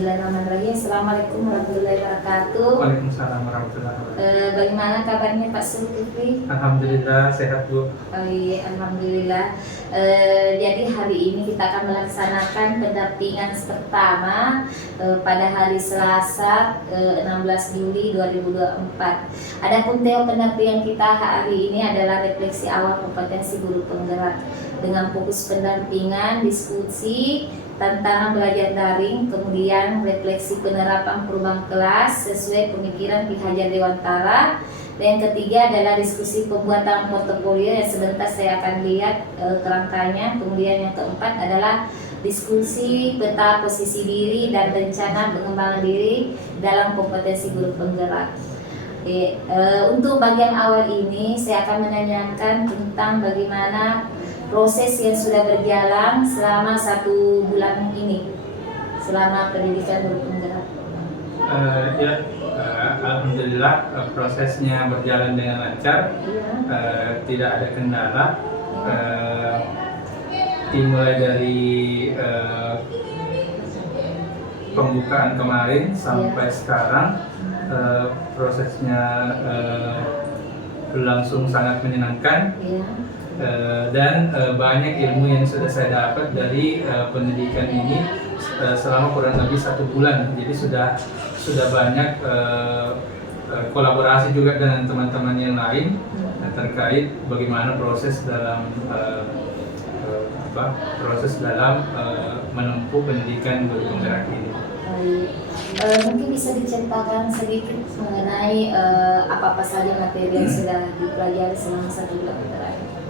Bismillahirrahmanirrahim. Assalamualaikum warahmatullahi wabarakatuh. Waalaikumsalam warahmatullahi wabarakatuh. Bagaimana kabarnya Pak Zulkifli? Alhamdulillah sehat Bu. Oh iya, alhamdulillah. Jadi hari ini kita akan melaksanakan pendampingan pertama pada hari Selasa 16 Juli 2024. Adapun tema pendampingan kita hari ini adalah refleksi awal kompetensi guru penggerak dengan fokus pendampingan, diskusi, tantangan belajar daring, kemudian refleksi penerapan perubahan kelas sesuai pemikiran Ki Hajar Dewantara. Dan yang ketiga adalah diskusi pembuatan portofolio yang sebentar saya akan lihat kerangkanya. Kemudian yang keempat adalah diskusi peta posisi diri dan rencana pengembangan diri dalam kompetensi guru penggerak. Untuk bagian awal ini saya akan menanyakan tentang bagaimana proses yang sudah berjalan selama 1 bulan ini, selama pendidikan guru penggerak. Alhamdulillah prosesnya berjalan dengan lancar, tidak ada kendala. Dimulai dari pembukaan kemarin sampai sekarang, prosesnya berlangsung sangat menyenangkan. Dan banyak ilmu yang sudah saya dapat dari pendidikan ini selama kurang lebih 1 bulan. Jadi sudah banyak kolaborasi juga dengan teman-teman yang lain terkait bagaimana proses dalam menempuh pendidikan guru penggerak ini. Mungkin bisa diceritakan sedikit mengenai apa saja materi yang sudah dipelajari selama 1 bulan terakhir.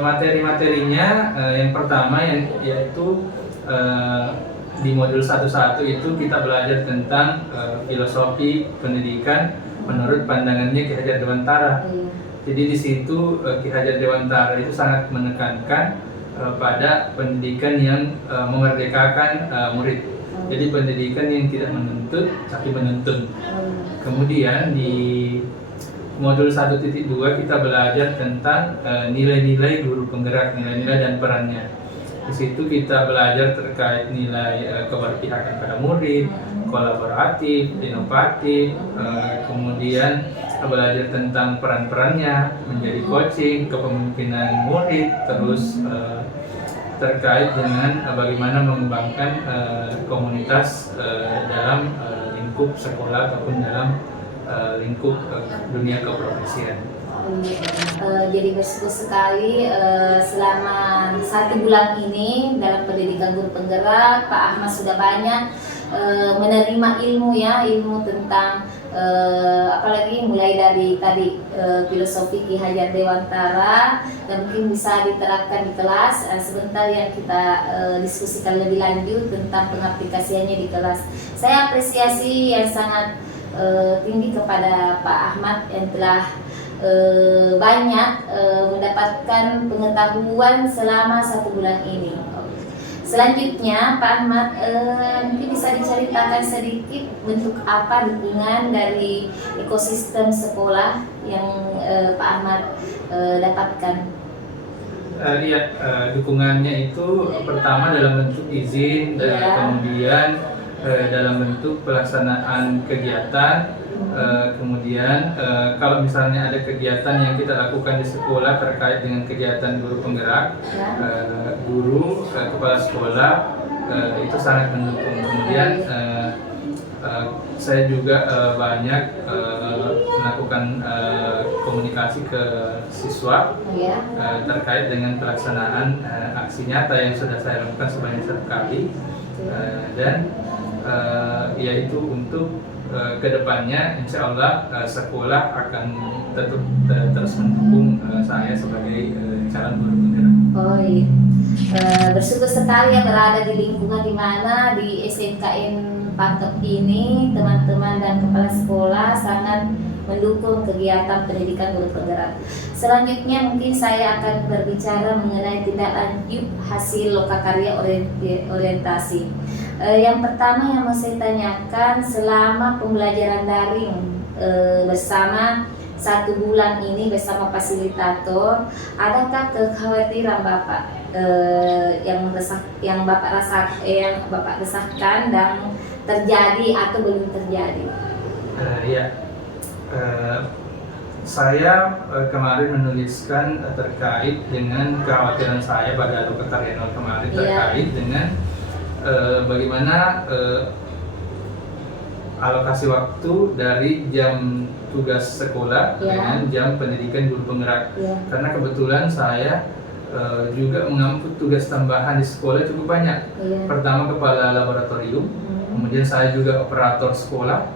Materi-materinya yang pertama yaitu di modul 1.1 itu kita belajar tentang filosofi pendidikan menurut pandangannya Ki Hajar Dewantara. Jadi di situ Ki Hajar Dewantara itu sangat menekankan pada pendidikan yang memerdekakan murid. Jadi pendidikan yang tidak menuntut tapi menuntun. Kemudian di modul 1.2 kita belajar tentang nilai-nilai guru penggerak, nilai-nilai dan perannya. Di situ kita belajar terkait nilai keberpihakan pada murid, kolaboratif, inovatif, kemudian belajar tentang peran-perannya menjadi coaching, kepemimpinan murid, terus terkait dengan bagaimana mengembangkan komunitas dalam lingkup sekolah ataupun dalam lingkup dunia keprofesian. Jadi bersyukur sekali selama 1 bulan ini dalam pendidikan guru penggerak Pak Ahmad sudah banyak menerima ilmu tentang apalagi mulai dari tadi filosofi Ki Hajar Dewantara dan mungkin bisa diterapkan di kelas. Sebentar yang kita diskusikan lebih lanjut tentang pengaplikasiannya di kelas. Saya apresiasi yang sangat tinggi kepada Pak Ahmad yang telah banyak mendapatkan pengetahuan selama 1 bulan ini. Selanjutnya Pak Ahmad mungkin bisa diceritakan sedikit bentuk apa dukungan dari ekosistem sekolah yang Pak Ahmad dapatkan. Dukungannya itu pertama dalam bentuk izin, kemudian dalam bentuk pelaksanaan kegiatan, kemudian kalau misalnya ada kegiatan yang kita lakukan di sekolah terkait dengan kegiatan guru penggerak, guru, kepala sekolah itu sangat mendukung. Kemudian saya juga banyak melakukan komunikasi ke siswa terkait dengan pelaksanaan aksi nyata yang sudah saya lakukan sebanyak 1 kali, dan yaitu untuk kedepannya insya Allah sekolah akan tetap terus mendukung saya sebagai calon guru penggerak. Oh iya, bersyukur sekali ya berada di lingkungan di mana di SMKN Pangkep ini teman-teman dan kepala sekolah sangat mendukung kegiatan pendidikan guru penggerak. Selanjutnya mungkin saya akan berbicara mengenai tindak lanjut hasil lokakarya orientasi. Yang pertama yang mau saya tanyakan, selama pembelajaran daring bersama 1 bulan ini bersama fasilitator, adakah kekhawatiran Bapak yang Bapak resahkan dan terjadi atau belum terjadi? Ya, saya kemarin menuliskan terkait dengan kekhawatiran saya pada Loketarian kemarin terkait dengan bagaimana alokasi waktu dari jam tugas sekolah dengan jam pendidikan guru penggerak. Karena kebetulan saya juga mengampu tugas tambahan di sekolah cukup banyak. Pertama kepala laboratorium, kemudian saya juga operator sekolah.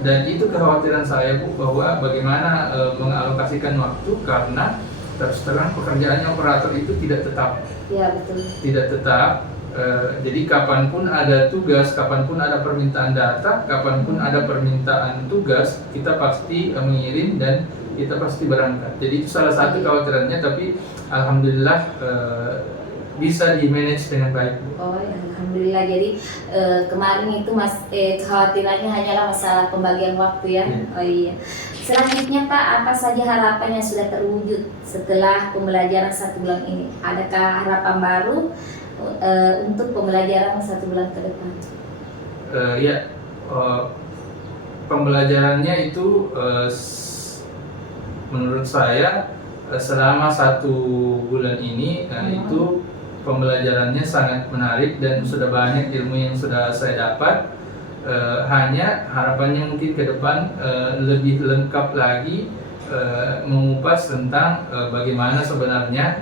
Dan itu kekhawatiran saya Bu, bahwa bagaimana mengalokasikan waktu, karena terus terang pekerjaannya operator itu tidak tetap. Betul. Tidak tetap. Jadi kapanpun ada tugas, kapanpun ada permintaan data, kapanpun ada permintaan tugas, kita pasti mengirim dan kita pasti berangkat. Jadi itu salah satu kekhawatirannya, tapi alhamdulillah bisa di manage dengan baik. Oh ya, alhamdulillah. Jadi kemarin itu kekhawatirannya hanyalah masalah pembagian waktu ya. Oh iya. Selanjutnya Pak, apa saja harapan yang sudah terwujud setelah pembelajaran 1 bulan ini? Adakah harapan baru untuk pembelajaran 1 bulan ke depan? Pembelajarannya itu menurut saya selama 1 bulan ini itu pembelajarannya sangat menarik dan sudah banyak ilmu yang sudah saya dapat. Hanya harapannya mungkin ke depan lebih lengkap lagi mengupas tentang bagaimana sebenarnya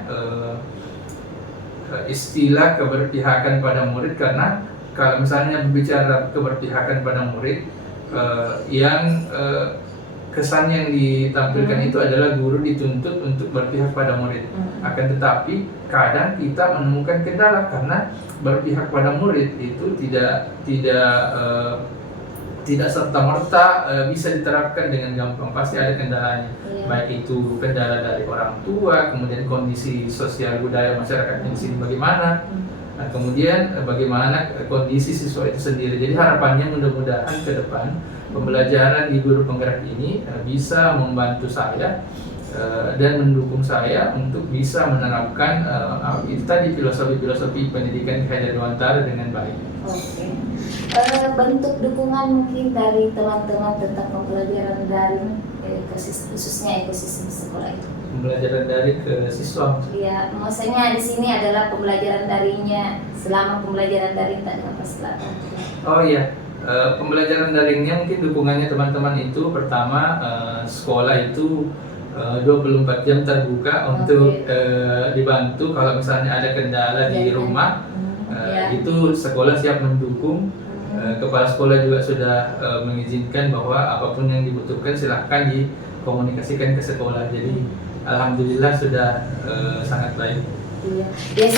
istilah keberpihakan pada murid. Karena kalau misalnya berbicara keberpihakan pada murid, yang kesan yang ditampilkan itu adalah guru dituntut untuk berpihak pada murid. Akan tetapi kadang kita menemukan kendala, karena berpihak pada murid itu tidak serta-merta bisa diterapkan dengan gampang. Pasti ada kendalanya, baik itu kendala dari orang tua, kemudian kondisi sosial budaya masyarakatnya di sini bagaimana, kemudian bagaimana kondisi siswa itu sendiri. Jadi harapannya mudah-mudahan ke depan pembelajaran di guru penggerak ini bisa membantu saya dan mendukung saya untuk bisa menerapkan itu tadi filosofi pendidikan Hajar Dewantara dengan baik. Oke. Bentuk dukungan mungkin dari teman-teman tentang pembelajaran daring khususnya ekosistem sekolah itu. Pembelajaran daring ke siswa. Iya, maksudnya di sini adalah pembelajaran daringnya selama pembelajaran daring tak dengan perselatan. Oh iya, pembelajaran daringnya mungkin dukungannya teman-teman itu pertama sekolah itu 24 jam terbuka untuk dibantu kalau misalnya ada kendala di rumah. Itu sekolah siap mendukung. Kepala sekolah juga sudah mengizinkan bahwa apapun yang dibutuhkan silahkan dikomunikasikan ke sekolah. Jadi alhamdulillah sudah sangat baik. Iya, dia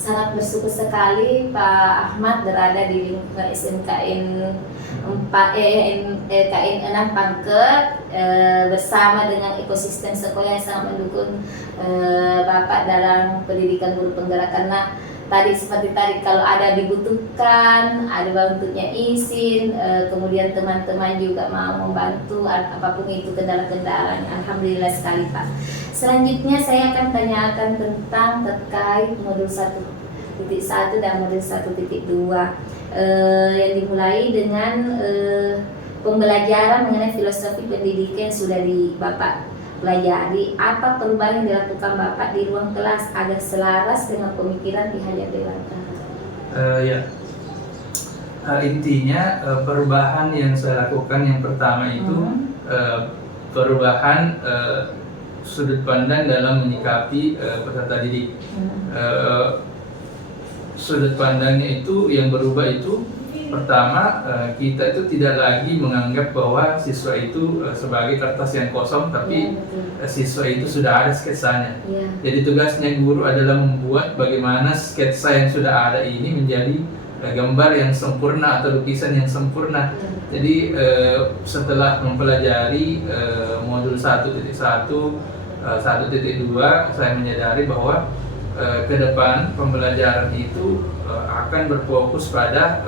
sangat bersyukur sekali Pak Ahmad berada di lingkungan SMKN 6 Pangkep bersama dengan ekosistem sekolah yang sangat mendukung Bapak dalam pendidikan guru penggerak. Karena seperti tadi kalau ada dibutuhkan, ada bentuknya izin, kemudian teman-teman juga mau membantu apapun itu kendala-kendalanya. Alhamdulillah sekali Pak. Selanjutnya saya akan tanyakan tentang terkait modul 1.1 dan modul 1.2 yang dimulai dengan pembelajaran mengenai filosofi pendidikan yang sudah Bapak pelajari. Apa perubahan yang dilakukan Bapak di ruang kelas agar selaras dengan pemikiran Ki Hajar Dewantara? Intinya perubahan yang saya lakukan yang pertama itu perubahan sudut pandang dalam menyikapi peserta didik. Sudut pandangnya itu yang berubah itu pertama, kita itu tidak lagi menganggap bahwa siswa itu sebagai kertas yang kosong, tapi siswa itu sudah ada sketsanya. Jadi tugasnya guru adalah membuat bagaimana sketsa yang sudah ada ini menjadi gambar yang sempurna atau lukisan yang sempurna. Jadi setelah mempelajari modul 1.1, 1.2, saya menyadari bahwa ke depan pembelajaran itu akan berfokus pada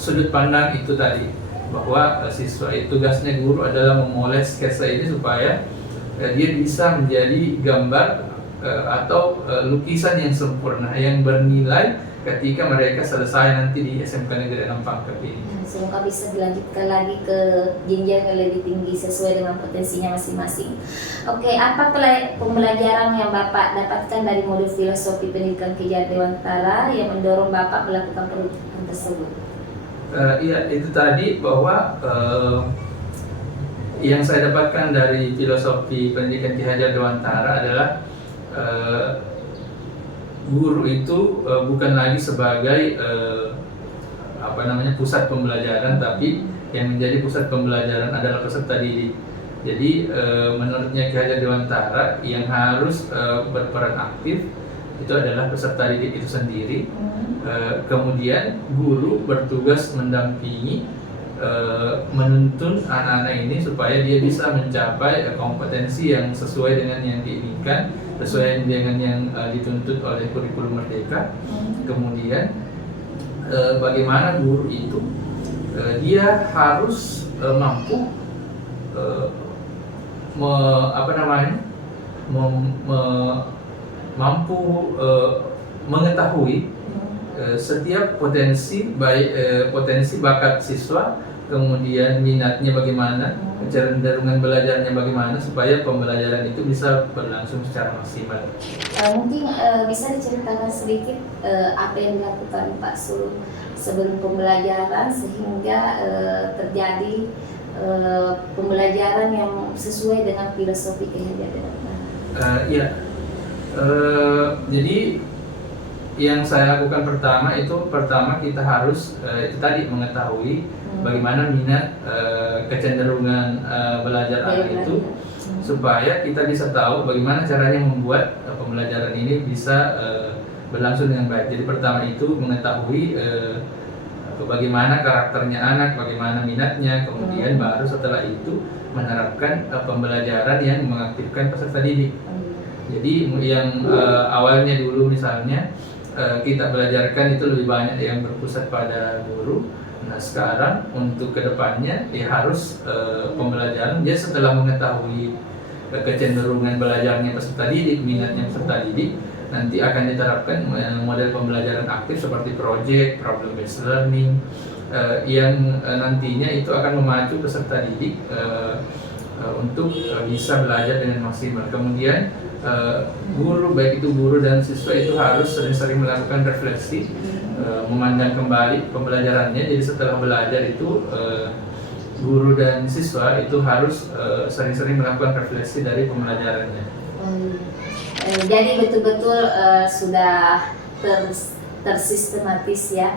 sudut pandang itu tadi. bahwa siswa itu tugasnya guru adalah memoles sketsa ini supaya dia bisa menjadi gambar atau lukisan yang sempurna yang bernilai ketika mereka selesai nanti di SMK Negeri 6 Pangkep ini. Semoga bisa dilanjutkan lagi ke jenjang yang lebih tinggi sesuai dengan potensinya masing-masing. Oke, apa pembelajaran yang Bapak dapatkan dari modul filosofi pendidikan Ki-Hajar Dewantara yang mendorong Bapak melakukan perubahan tersebut? Iya, itu tadi bahwa yang saya dapatkan dari filosofi pendidikan Ki-Hajar Dewantara adalah guru itu bukan lagi sebagai pusat pembelajaran, tapi yang menjadi pusat pembelajaran adalah peserta didik. Jadi menurutnya Ki-Hajar Dewantara yang harus berperan aktif itu adalah peserta didik itu sendiri. Kemudian guru bertugas mendampingi, menuntun anak-anak ini supaya dia bisa mencapai kompetensi yang sesuai dengan yang diinginkan, sesuai dengan yang dituntut oleh kurikulum Merdeka. Kemudian bagaimana guru itu dia harus mampu mengetahui setiap potensi potensi bakat siswa, kemudian minatnya bagaimana, kecenderungan belajarnya bagaimana supaya pembelajaran itu bisa berlangsung secara maksimal. Mungkin bisa diceritakan sedikit apa yang dilakukan Pak Sul sebelum pembelajaran sehingga terjadi pembelajaran yang sesuai dengan filosofi Ki-Hajar Dewantara. Iya, jadi yang saya lakukan pertama kita harus itu tadi mengetahui bagaimana minat, kecenderungan belajar anak itu, supaya kita bisa tahu bagaimana caranya membuat pembelajaran ini bisa berlangsung dengan baik. Jadi pertama itu mengetahui bagaimana karakternya anak, bagaimana minatnya, kemudian baru setelah itu menerapkan pembelajaran yang mengaktifkan peserta didik. Jadi yang awalnya dulu misalnya kita belajarkan itu lebih banyak yang berpusat pada guru. Nah sekarang untuk kedepannya ya harus pembelajaran dia setelah mengetahui kecenderungan belajarnya peserta didik, minatnya peserta didik, nanti akan diterapkan model pembelajaran aktif seperti project, problem based learning yang nantinya itu akan memacu peserta didik untuk bisa belajar dengan maksimal. Kemudian guru, baik itu guru dan siswa itu harus sering-sering melakukan refleksi, memandang kembali pembelajarannya. Jadi setelah belajar itu guru dan siswa itu harus sering-sering melakukan refleksi dari pembelajarannya. Jadi betul-betul sudah tersistematis ya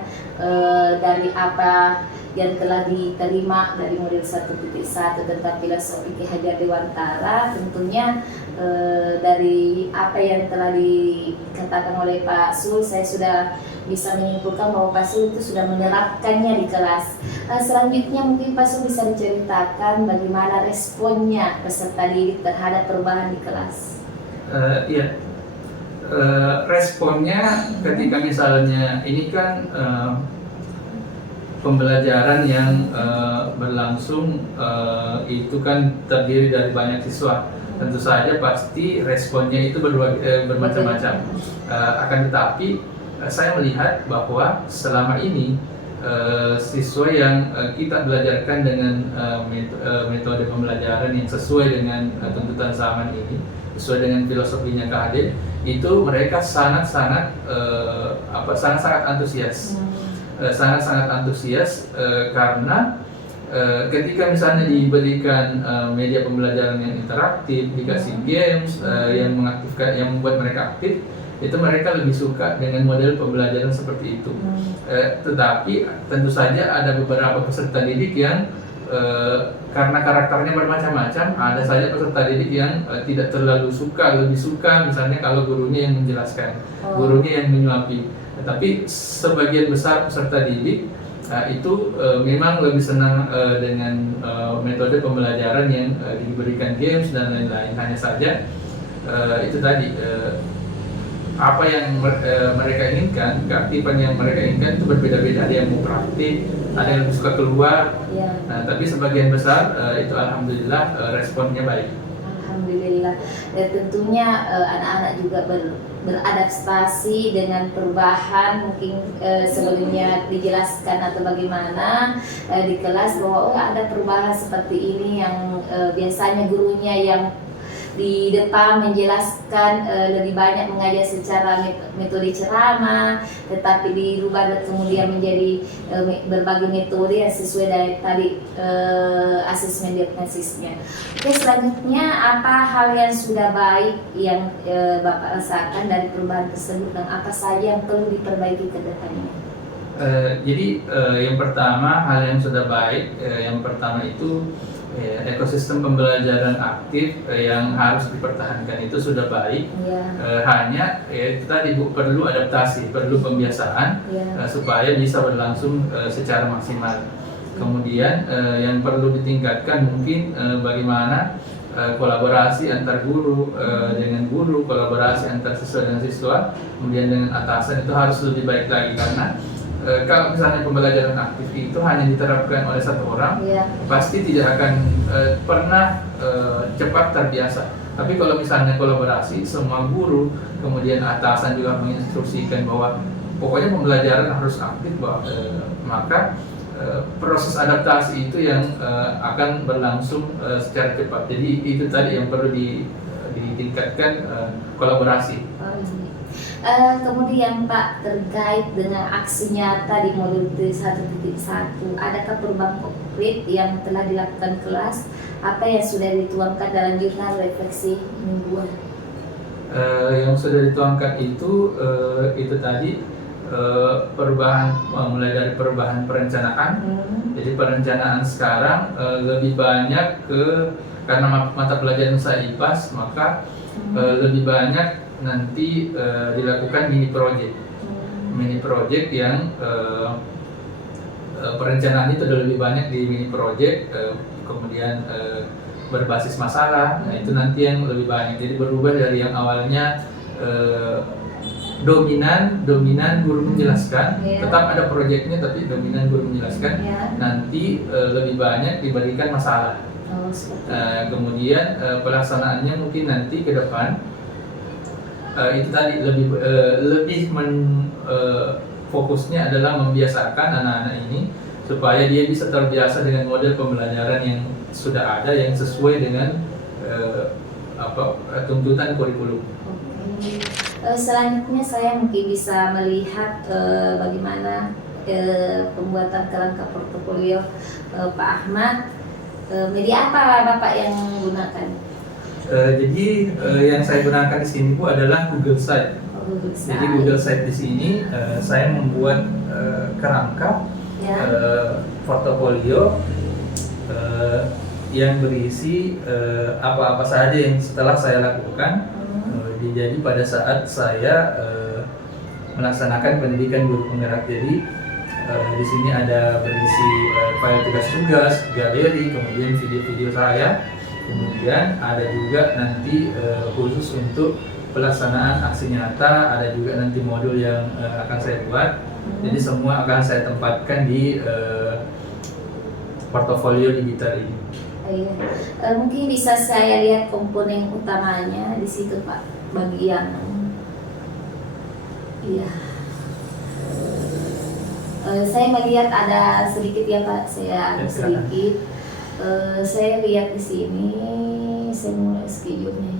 dari apa yang telah diterima dari modul 1.1 tentang filosofi Ki-Hajar Dewantara. Tentunya dari apa yang telah dikatakan oleh Pak Sul, saya sudah bisa menyimpulkan bahwa Pak Sul itu sudah menerapkannya di kelas. Selanjutnya mungkin Pak Sul bisa diceritakan bagaimana responnya peserta didik terhadap perubahan di kelas. Iya, responnya ketika misalnya ini kan pembelajaran yang berlangsung itu kan terdiri dari banyak siswa. Tentu saja pasti responnya itu bermacam-macam. Akan tetapi saya melihat bahwa selama ini siswa yang kita belajarkan dengan metode pembelajaran yang sesuai dengan tuntutan zaman ini, sesuai dengan filosofinya KHD, itu mereka sangat-sangat antusias. Sangat-sangat antusias karena ketika misalnya diberikan media pembelajaran yang interaktif, dikasih games yang mengaktifkan, yang membuat mereka aktif, itu mereka lebih suka dengan model pembelajaran seperti itu. Tetapi tentu saja ada beberapa peserta didik yang karena karakternya bermacam-macam, ada saja peserta didik yang tidak terlalu suka, lebih suka misalnya kalau gurunya yang menjelaskan, gurunya yang menyuapi. Tapi sebagian besar peserta didik itu memang lebih senang dengan metode pembelajaran yang diberikan games dan lain-lain. Hanya saja itu tadi apa yang mereka inginkan, keaktifan yang mereka inginkan itu berbeda-beda. Ada yang mau praktik, ada yang lebih suka keluar. Ya. Nah, tapi sebagian besar itu alhamdulillah responnya baik. Alhamdulillah. Tentunya anak-anak juga beradaptasi dengan perubahan. Mungkin sebelumnya dijelaskan atau bagaimana di kelas bahwa ada perubahan seperti ini yang biasanya gurunya yang di depan menjelaskan lebih banyak mengajar secara metode ceramah, tetapi dirubah dan kemudian menjadi berbagai metode yang sesuai dari tadi asesmen diagnosisnya. Oke, selanjutnya apa hal yang sudah baik yang Bapak rasakan dari perubahan tersebut dan apa saja yang perlu diperbaiki ke depannya? Jadi yang pertama, hal yang sudah baik, yang pertama itu ekosistem pembelajaran aktif yang harus dipertahankan itu sudah baik. Ya. Hanya itu tadi Bu, perlu adaptasi, perlu pembiasaan supaya bisa berlangsung secara maksimal. Kemudian yang perlu ditingkatkan mungkin bagaimana kolaborasi antar guru dengan guru, kolaborasi antar siswa dengan siswa, kemudian dengan atasan itu harus lebih baik lagi, karena kalau misalnya pembelajaran aktif itu hanya diterapkan oleh satu orang, pasti tidak akan pernah cepat terbiasa. Tapi kalau misalnya kolaborasi, semua guru, kemudian atasan juga menginstruksikan bahwa pokoknya pembelajaran harus aktif, maka proses adaptasi itu yang akan berlangsung secara cepat. Jadi itu tadi yang perlu ditingkatkan, kolaborasi. Kemudian Pak, terkait dengan aksi nyata di modul 1.1, adakah perubahan konkret yang telah dilakukan kelas? Apa yang sudah dituangkan dalam jurnal refleksi mingguan? Yang sudah dituangkan itu tadi perubahan, mulai dari perubahan perencanaan. Jadi perencanaan sekarang lebih banyak karena mata pelajaran saya IPAS, maka lebih banyak nanti dilakukan mini project yang perencanaan itu lebih banyak di mini project, kemudian berbasis masalah. Nah itu nanti yang lebih banyak, jadi berubah dari yang awalnya dominan guru menjelaskan, tetap ada proyeknya tapi dominan guru menjelaskan, nanti lebih banyak diberikan masalah. Kemudian pelaksanaannya mungkin nanti ke depan itu tadi lebih fokusnya adalah membiasakan anak-anak ini supaya dia bisa terbiasa dengan model pembelajaran yang sudah ada, yang sesuai dengan tuntutan kurikulum. Selanjutnya saya mungkin bisa melihat bagaimana pembuatan kerangka portofolio Pak Ahmad. Media apa Bapak yang gunakan? Jadi yang saya gunakan di sini Bu adalah Google Site. Jadi Google Site di sini saya membuat kerangka portofolio yang berisi apa-apa saja yang setelah saya lakukan. Jadi pada saat saya melaksanakan pendidikan guru penggerak, jadi di sini ada berisi file tugas-tugas, galeri, kemudian video-video saya. Kemudian ada juga nanti khusus untuk pelaksanaan aksi nyata, ada juga nanti modul yang akan saya buat. Jadi semua akan saya tempatkan di portofolio digital ini. Mungkin bisa saya lihat komponen utamanya di situ Pak, bagian. Saya melihat ada sedikit ya Pak, sedikit. Saya lihat di sini, saya mulai schedule-nya.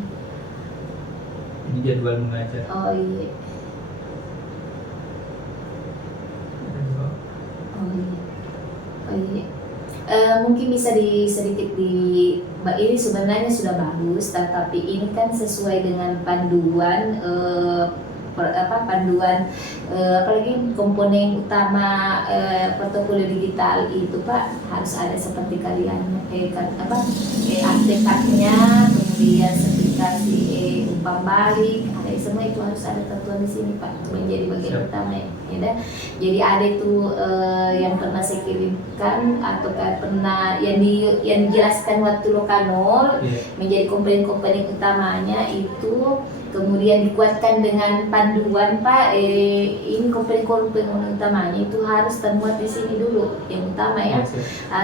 Ini jadwal mengajar. Oh iya. Mungkin bisa sedikit ini sebenarnya sudah bagus, tetapi ini kan sesuai dengan panduan apalagi komponen utama portofolio digital itu Pak harus ada seperti kalian artefaknya, kemudian seperti dikasih umpan balik, ada semua itu harus ada tentuan di sini Pak, menjadi bagian Siap. utama ya. Ya. Jadi ada itu yang pernah saya kirimkan atau pernah yang dijelaskan waktu Lokanol menjadi komponen-komponen utamanya itu, kemudian dikuatkan dengan panduan Pak, ini komponen-komponen utamanya itu harus termuat di sini dulu yang utama ya.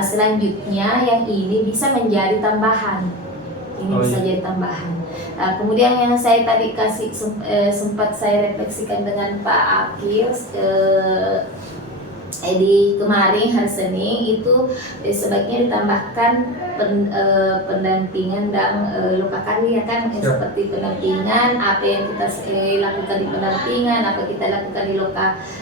Selanjutnya yang ini bisa menjadi tambahan, ini bisa jadi tambahan. Kemudian yang saya tadi kasih sempat saya refleksikan dengan Pak Akil di kemarin hari Senin itu sebaiknya ditambahkan pendampingan dan lokakarya kan, seperti pendampingan apa yang kita lakukan di pendampingan, apa kita lakukan di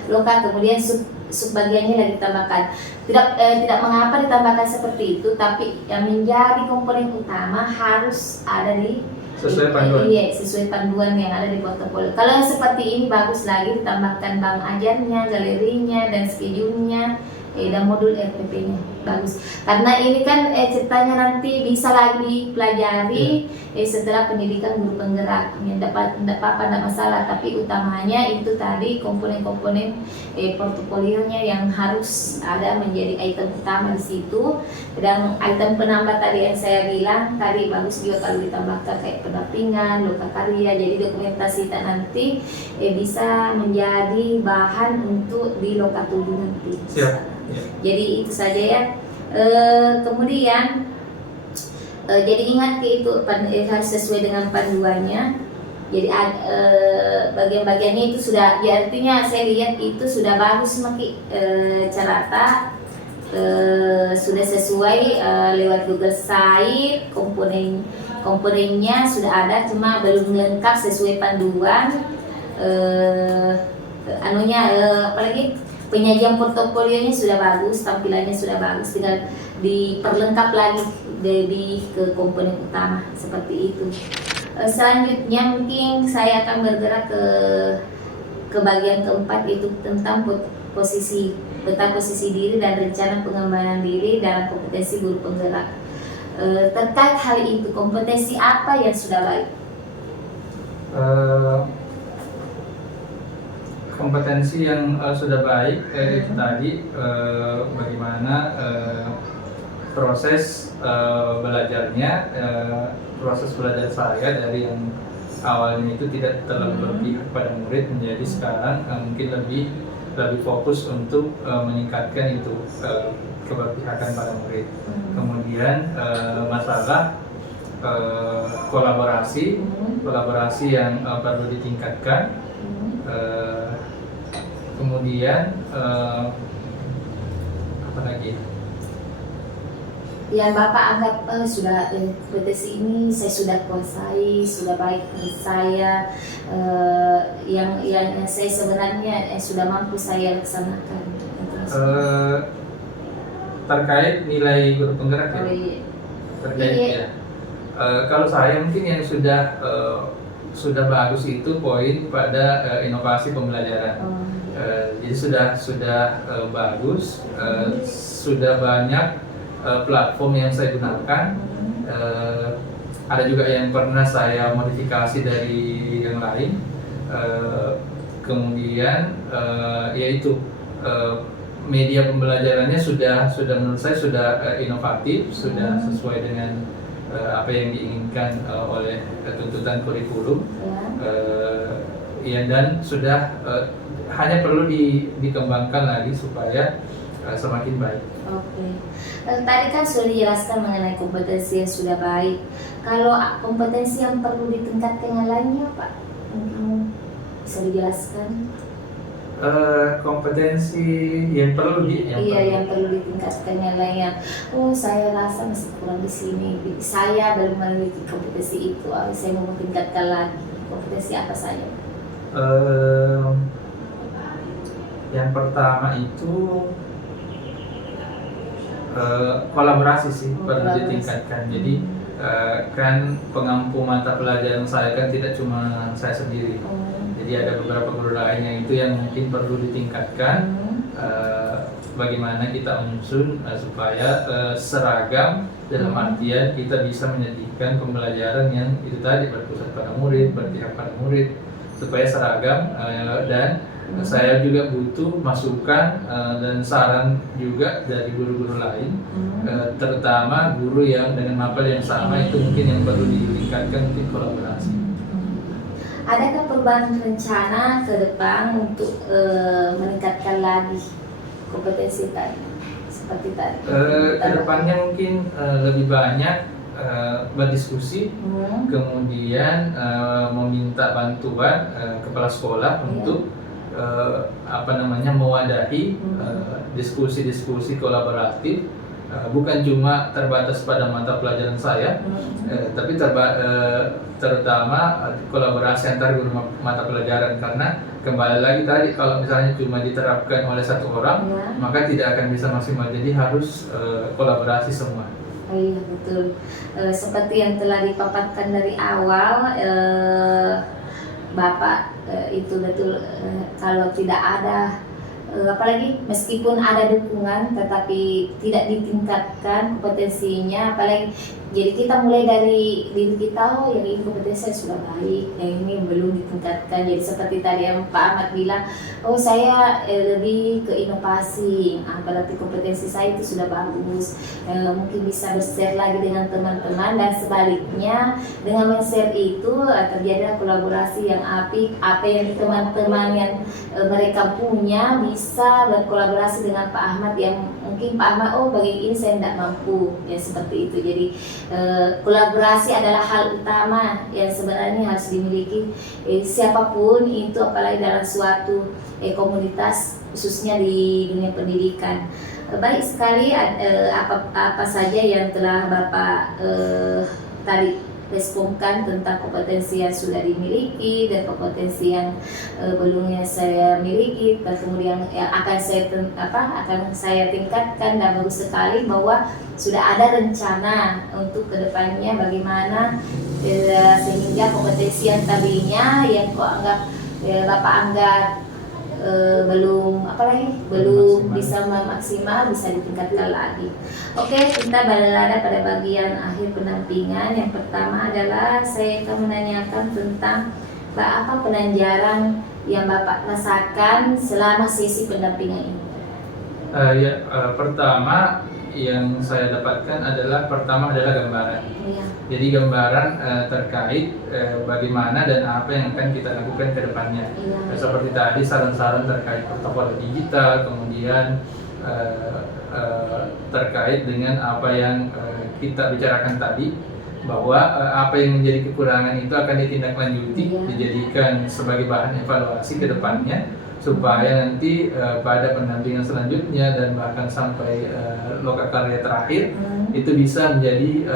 loka, kemudian subbagiannya lagi ditambahkan. Tidak mengapa ditambahkan seperti itu, tapi yang menjadi komponen utama harus ada di sesuai panduan. Iya, sesuai panduan yang ada di portofolio. Kalau yang seperti ini bagus lagi ditambahkan bank ajarnya, galerinya, dan schedule-nya, dan modul RPP-nya bagus. Karena ini kan ceritanya nanti bisa lagi dipelajari setelah pendidikan guru penggerak. Tidak apa-apa, tidak masalah. Tapi utamanya itu tadi komponen-komponen portofolionya yang harus ada menjadi item utama di situ. Dan item penambah tadi yang saya bilang tadi bagus juga kalau ditambahkan kayak pendampingan, lokakarya. Jadi dokumentasi kita nanti bisa menjadi bahan untuk di loka 7 nanti. Siap. Jadi itu saja ya. Kemudian jadi ingat itu harus sesuai dengan panduannya. Jadi bagian-bagiannya itu sudah, ya artinya saya lihat itu sudah bagus carata, sudah sesuai lewat Google Site, komponennya sudah ada, cuma belum lengkap sesuai panduan. Apalagi penyajian portofolionya sudah bagus, tampilannya sudah bagus, tinggal diperlengkap lagi lebih ke komponen utama seperti itu. Selanjutnya mungkin saya akan bergerak ke bagian keempat, itu tentang posisi diri dan rencana pengembangan diri dalam kompetensi guru penggerak. Terkait hal itu, kompetensi apa yang sudah baik? Kompetensi yang sudah baik itu tadi bagaimana proses belajarnya, proses belajar saya dari yang awalnya itu tidak terlalu berpihak pada murid menjadi sekarang mungkin lebih fokus untuk meningkatkan itu keberpihakan pada murid. Kemudian masalah kolaborasi yang perlu ditingkatkan. Kemudian apa lagi? Yang Bapak anggap sudah kompetensi ini saya sudah kuasai, sudah baik menurut saya, yang saya sebenarnya sudah mampu saya laksanakan. Terkait nilai guru penggerak ya? Terkait ya. Kalau saya mungkin yang sudah bagus itu poin pada inovasi pembelajaran. Jadi sudah bagus, sudah banyak platform yang saya gunakan. Ada juga yang pernah saya modifikasi dari yang lain. Kemudian yaitu media pembelajarannya sudah menurut saya sudah inovatif, sudah sesuai dengan apa yang diinginkan oleh tuntutan kurikulum. Dan sudah hanya perlu dikembangkan lagi supaya semakin baik. Oke. Tadi kan sudah dijelaskan mengenai kompetensi yang sudah baik. Kalau kompetensi yang perlu ditingkatkan yang lainnya, Pak, bisa dijelaskan? Kompetensi yang perlu yang perlu ditingkatkan yang lainnya. Saya rasa masih kurang di sini. Saya belum memiliki kompetensi itu. Saya mau tingkatkan lagi. Kompetensi apa saja? Yang pertama itu kolaborasi sih perlu ditingkatkan. Jadi kan pengampu mata pelajaran saya kan tidak cuma saya sendiri. Jadi ada beberapa guru lain yang mungkin perlu ditingkatkan. Bagaimana kita menyusun supaya seragam dalam artian kita bisa menjadikan pembelajaran yang itu tadi berpusat pada murid, berpihak pada murid supaya seragam, dan saya juga butuh masukan dan saran juga dari guru-guru lain, terutama guru yang dengan mapel yang sama itu mungkin yang perlu ditingkatkan tim kolaborasi. Adakah perubahan rencana ke depan untuk meningkatkan lagi kompetensi tadi seperti tadi? Kedepannya mungkin lebih banyak berdiskusi, kemudian meminta bantuan kepala sekolah untuk mewadahi diskusi-diskusi kolaboratif, bukan cuma terbatas pada mata pelajaran saya, tapi terutama kolaborasi antar guru mata pelajaran, karena kembali lagi tadi kalau misalnya cuma diterapkan oleh satu orang, maka tidak akan bisa maksimal, jadi harus kolaborasi semua. Oh iya betul, seperti yang telah dipaparkan dari awal, Bapak itu betul, kalau tidak ada apalagi meskipun ada dukungan tetapi tidak ditingkatkan kompetensinya, apalagi jadi kita mulai dari diri kita, oh yang ini kompetensi sudah baik, yang ini belum ditingkatkan. Jadi seperti tadi yang Pak Ahmad bilang, oh saya lebih ke inovasi, berarti kompetensi saya itu sudah bagus, mungkin bisa share lagi dengan teman-teman, dan sebaliknya dengan men-share itu terjadi kolaborasi yang apik, apa yang teman-teman yang mereka punya bisa berkolaborasi dengan Pak Ahmad, yang mungkin Pak Ahmad, oh bagian ini saya tidak mampu, ya seperti itu. Jadi kolaborasi adalah hal utama yang sebenarnya harus dimiliki siapapun itu, apalagi dalam suatu komunitas khususnya di dunia pendidikan. Baik sekali, apa saja yang telah Bapak tadi responkan tentang kompetensi yang sudah dimiliki dan kompetensi yang belumnya saya miliki, dan kemudian yang akan saya tingkatkan, dan bagus sekali bahwa sudah ada rencana untuk kedepannya bagaimana sehingga kompetensi yang tadinya yang Bapak anggap belum bisa maksimal bisa ditingkatkan lagi. Oke, kita berada pada bagian akhir pendampingan. Yang pertama adalah saya akan menanyakan tentang apa penanjaran yang Bapak rasakan selama sesi pendampingan ini. Pertama yang saya dapatkan adalah gambaran. Ya. Jadi gambaran terkait bagaimana dan apa yang akan kita lakukan ke depannya. Ya. Seperti tadi saran-saran terkait protokol digital, kemudian terkait dengan apa yang kita bicarakan tadi, bahwa apa yang menjadi kekurangan itu akan ditindaklanjuti, dijadikan sebagai bahan evaluasi ke depannya, supaya nanti pada pendampingan selanjutnya dan bahkan sampai lokakarya terakhir itu bisa menjadi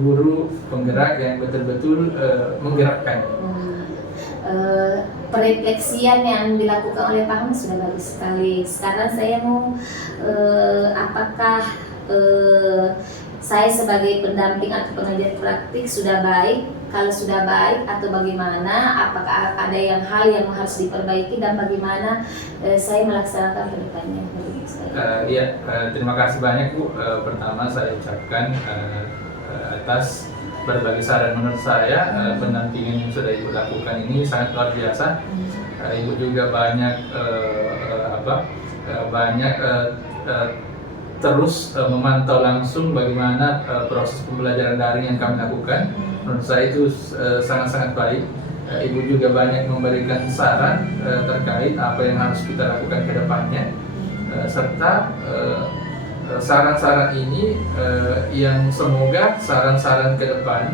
guru penggerak yang betul-betul menggerakkan. Perefleksian yang dilakukan oleh Pak Ahmad sudah bagus sekali. Sekarang saya mau apakah saya sebagai pendamping atau pengajar praktik sudah baik? Kalau sudah baik atau bagaimana? Apakah ada hal yang harus diperbaiki, dan bagaimana saya melaksanakan ke depannya? Terima kasih banyak Bu. Pertama saya ucapkan atas berbagai saran. Menurut saya pendampingan yang sudah Ibu lakukan ini sangat luar biasa. Ibu juga banyak terus memantau langsung bagaimana proses pembelajaran daring yang kami lakukan. Menurut saya itu sangat-sangat baik. Ibu juga banyak memberikan saran terkait apa yang harus kita lakukan ke depannya, serta saran-saran ini yang semoga saran-saran ke depan